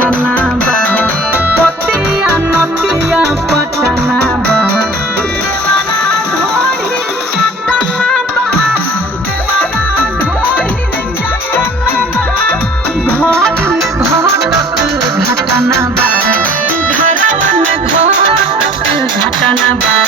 पटना बा पतिया नतिया पटना बा देवारा ढोरी चटना बा देवारा ढोरी चटना बा घर घटना बा घरवा में घटना बा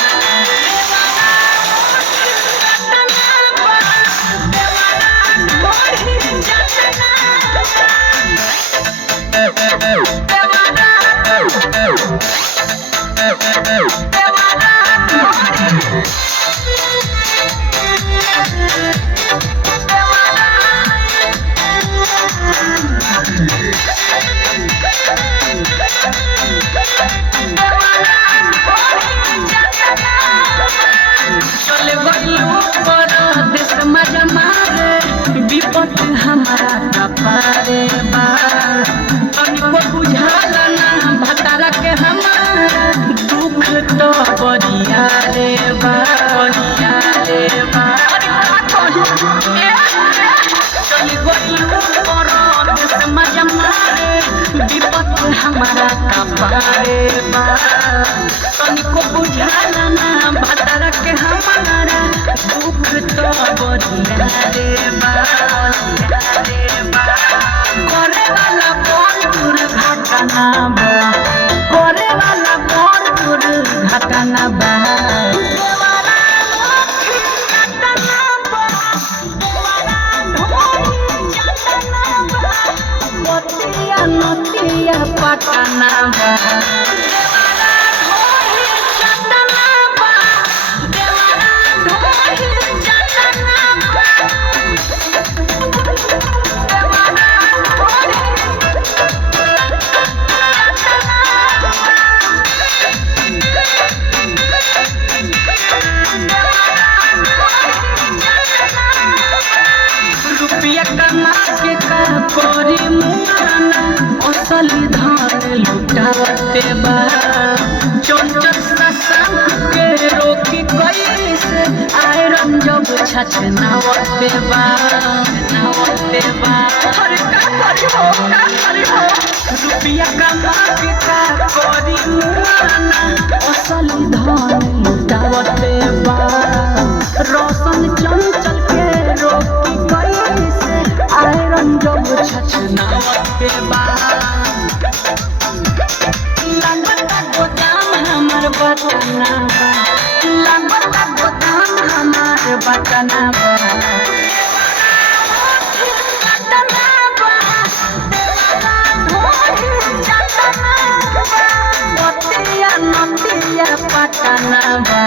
विपत हमारा कपारे बा तनिको बुझाला ना भतारा के हमारा दुख तो बरिया रे बा चली गइलू परदेस मजा मारे विपत हमारा कपारे बा तनिको बुझाला ना भतारा के हमारा दुख तो बरिया रे बा करे वाला बोल घटना बा करे वाला बोल घटना बा नतिया पटना बा रुपया कमा के का करी मुआना असली धन लुटावते बा चंचल ससंग के रोकी कैसे आयरन जब छछनावते बा अरे का करी हो रुपया कमा के का करी मुआना असली धन लुटावते बा रोशन चंचल के रोकी कैसे आयरन जब छछनावते बा लगता गोदाम हमार बटना बा लगता गोदाम हमार बटना बा नतिया पटना बा